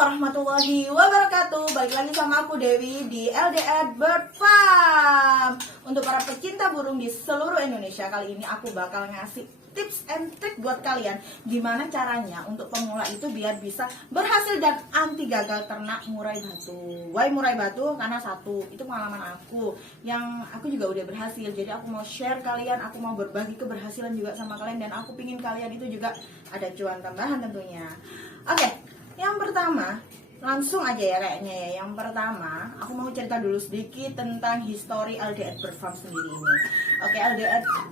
warahmatullahi wabarakatuh. Balik lagi sama aku Dewi di LDR Bird Farm. Untuk para pecinta burung di seluruh Indonesia, kali ini aku bakal ngasih tips and trick buat kalian gimana caranya untuk pemula itu biar bisa berhasil dan anti gagal ternak murai batu. Why murai batu? Karena satu, itu pengalaman aku yang aku juga udah berhasil. Jadi aku mau share kalian, aku mau berbagi keberhasilan juga sama kalian, dan aku pingin kalian itu juga ada cuan tambahan tentunya. Oke, yang pertama langsung aja ya kayaknya ya. Yang pertama aku mau cerita dulu sedikit tentang history LDR Bird Farm sendiri ini. Oke,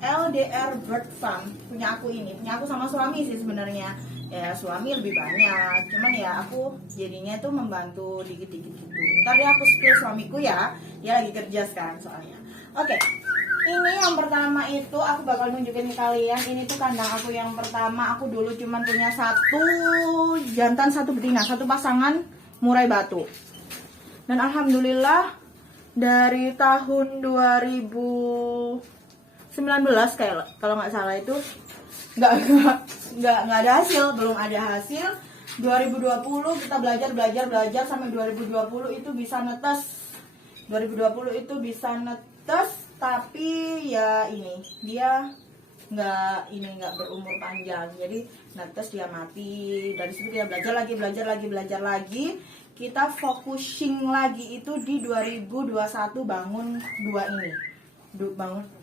LDR Bird Farm punya aku sama suami sih sebenarnya. Ya suami lebih banyak, cuman ya aku jadinya tuh membantu dikit-dikit gitu. Ntar ya aku spill suamiku ya, dia lagi kerja sekarang soalnya. Oke, ini yang pertama itu aku bakal nunjukin ke kalian. Ini tuh kandang aku yang pertama. Aku dulu cuman punya satu jantan, satu betina, satu pasangan murai batu. Dan alhamdulillah dari tahun 2019 kayak kalau nggak salah itu nggak ada hasil, belum ada hasil. 2020 kita belajar sampai 2020 itu bisa netes. 2020 itu bisa netes, tapi ya ini dia nggak berumur panjang, jadi netes dia mati. Dari situ kita belajar lagi, kita focusing lagi itu di 2021 bangun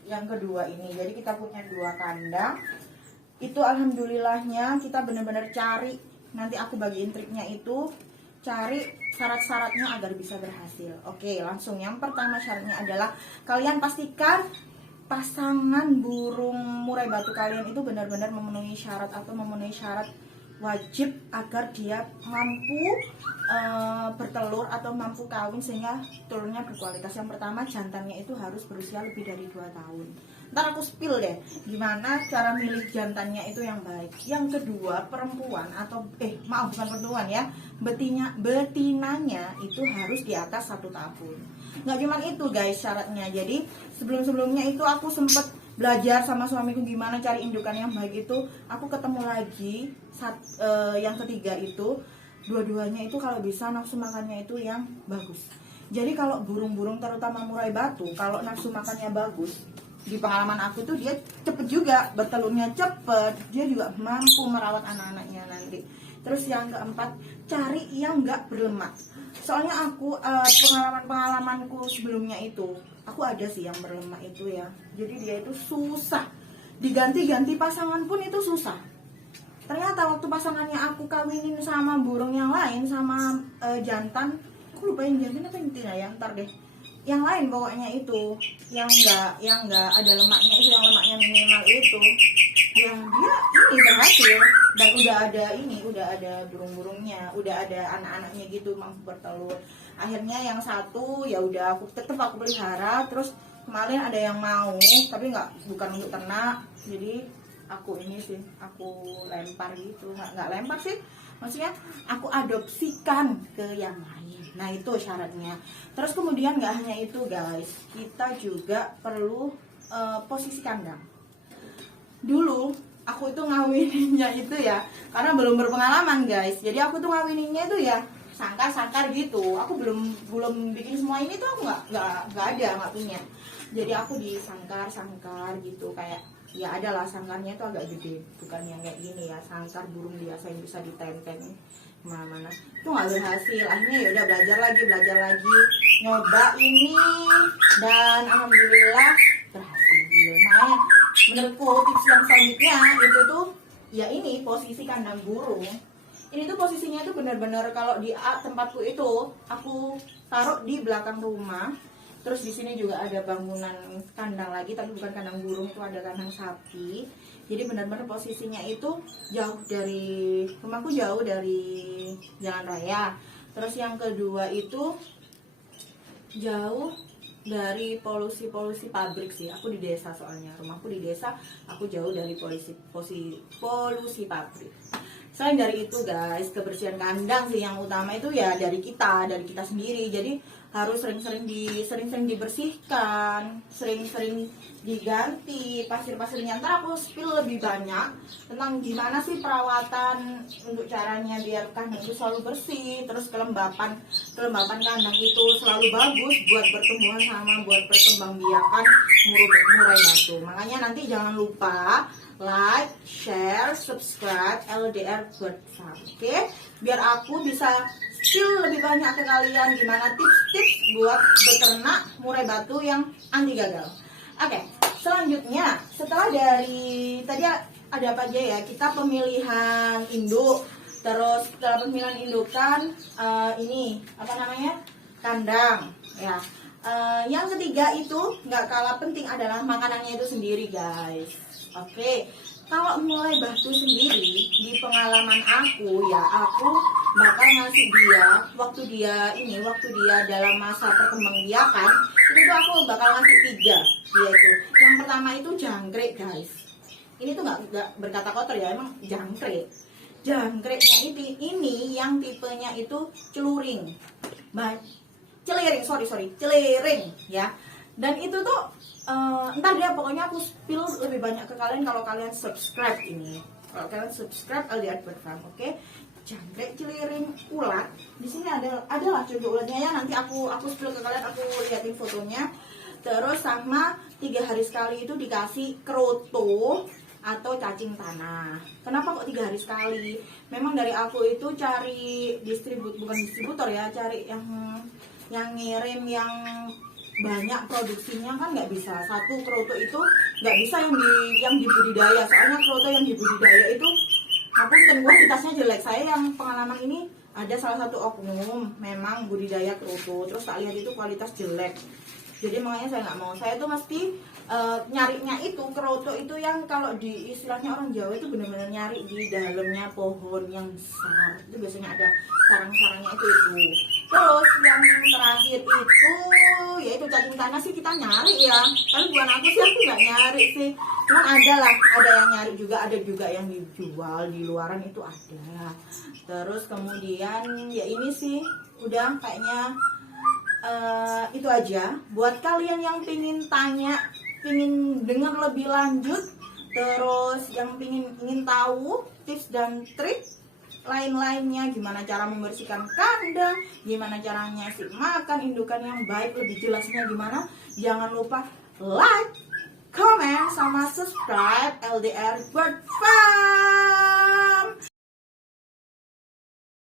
yang kedua ini. Jadi kita punya 2 kandang itu, alhamdulillahnya kita benar-benar cari, nanti aku bagiin triknya itu, cari syarat-syaratnya agar bisa berhasil. Oke, langsung yang pertama syaratnya adalah kalian pastikan pasangan burung murai batu kalian itu benar-benar memenuhi syarat wajib agar dia mampu bertelur atau mampu kawin sehingga telurnya berkualitas. Yang pertama, jantannya itu harus berusia lebih dari 2 tahun. Ntar aku spill deh gimana cara milih jantannya itu yang baik. Yang kedua, perempuan atau bukan perempuan ya, betinanya itu harus di atas 1 tahun. Nggak cuma itu guys syaratnya. Jadi sebelumnya itu aku sempet belajar sama suamiku gimana cari indukan yang baik itu. Aku ketemu lagi yang ketiga itu, dua-duanya itu kalau bisa nafsu makannya itu yang bagus. Jadi kalau burung-burung terutama murai batu, kalau nafsu makannya bagus, di pengalaman aku tuh dia cepet juga bertelurnya, cepet, dia juga mampu merawat anak-anaknya nanti. Terus yang keempat, cari yang nggak berlemak. Soalnya aku pengalamanku sebelumnya itu, aku ada sih yang berlemak itu ya. Jadi dia itu susah, diganti-ganti pasangan pun itu susah. Ternyata waktu pasangannya aku kawinin sama burung yang lain, sama jantan, aku lupa yang jantan apa yang betina ya, ntar deh. Yang lain pokoknya itu, yang nggak ada lemaknya itu, yang lemaknya minimal itu, yang dia ini berhasil, dan udah ada burung-burungnya, udah ada anak-anaknya gitu mampu bertelur. Akhirnya yang satu ya udah aku pelihara. Terus kemarin ada yang mau, tapi bukan untuk ternak, jadi aku lempar gitu, nggak lempar sih, maksudnya aku adopsikan ke yang lain. Nah itu syaratnya. Terus kemudian nggak hanya itu guys, kita juga perlu posisi kandang. Dulu aku itu ngawininnya itu ya, karena belum berpengalaman guys, jadi aku tuh ngawininnya itu ya sangkar gitu. Aku belum bikin semua ini tuh, aku nggak punya. Jadi aku disangkar gitu, kayak ya adalah sangkarnya itu agak gede, bukan yang kayak gini ya, sangkar burung biasa yang bisa ditenteng mana-mana. Itu nggak berhasil. Akhirnya ya udah belajar lagi, nyoba ini, dan alhamdulillah berhasil. Makanya menurutku tips yang selanjutnya itu tuh ya ini, posisi kandang burung. Ini tuh posisinya tuh benar-benar, kalau di tempatku itu aku taruh di belakang rumah. Terus di sini juga ada bangunan kandang lagi, tapi bukan kandang burung, itu ada kandang sapi. Jadi benar-benar posisinya itu jauh dari rumahku, jauh dari jalan raya. Terus yang kedua itu jauh dari polusi pabrik sih. Aku di desa soalnya, rumahku di desa, aku jauh dari polusi pabrik. Selain dari itu guys, kebersihan kandang sih yang utama itu ya dari kita sendiri. Jadi harus sering-sering dibersihkan, sering-sering diganti pasir-pasirnya. Ntar aku spill lebih banyak tentang gimana sih perawatan untuk caranya biar kandang itu selalu bersih, terus kelembapan kandang itu selalu bagus buat pertumbuhan sama buat perkembangbiakan murai batu. Makanya nanti jangan lupa like, share, subscribe LDR Bird Farm. Oke? Biar aku bisa spill lebih banyak ke kalian gimana tips-tips buat beternak murai batu yang anti gagal. Oke, selanjutnya setelah dari tadi ada apa aja ya? Kita pemilihan induk, terus setelah pemilihan indukan ini apa namanya? Kandang ya. Yang ketiga itu nggak kalah penting adalah makanannya itu sendiri guys. Oke, kalau mulai batu sendiri di pengalaman aku ya, aku bakal ngasih dia waktu dia dalam masa perkembangbiakan itu tuh aku bakal ngasih 3, yaitu yang pertama itu jangkrik guys. Ini tuh nggak berkata kotor ya, emang jangkrik. Jangkriknya ini yang tipenya itu celuring, celiring ya. Dan itu tuh ntar dia pokoknya aku spill lebih banyak ke kalian kalau kalian subscribe ini. Kalau kalian subscribe LDR Bird Farm, oke? Jangkrik, celiring, ulat. Di sini adalah cucu ulatnya ya. Nanti aku spill ke kalian, aku liatin fotonya. Terus sama 3 hari sekali itu dikasih kroto atau cacing tanah. Kenapa kok 3 hari sekali? Memang dari aku itu cari bukan distributor ya, cari yang ngirim yang banyak produksinya kan nggak bisa. Satu kroto itu nggak bisa yang dibudidaya, soalnya kroto yang dibudidaya itu kualitasnya jelek. Saya yang pengalaman ini ada salah satu oknum memang budidaya kroto, terus tak lihat itu kualitas jelek, jadi makanya saya nggak mau. Saya tuh mesti nyarinya itu kroto itu yang kalau di istilahnya orang Jawa itu benar-benar nyari di dalamnya pohon yang besar, itu biasanya ada sarang-sarangnya itu. Terus yang terakhir itu yaitu cacing tanah sih kita nyari ya, tapi bukan aku nggak nyari sih, cuman ada yang nyari juga, ada juga yang dijual di luaran itu ada. Terus kemudian ya ini sih udah kayaknya itu aja buat kalian yang pingin dengar lebih lanjut, terus yang ingin tahu tips dan trik lain-lainnya, gimana cara membersihkan kandang, gimana cara ngasih makan indukan yang baik, lebih jelasnya gimana, jangan lupa like, comment, sama subscribe LDR Bird Farm.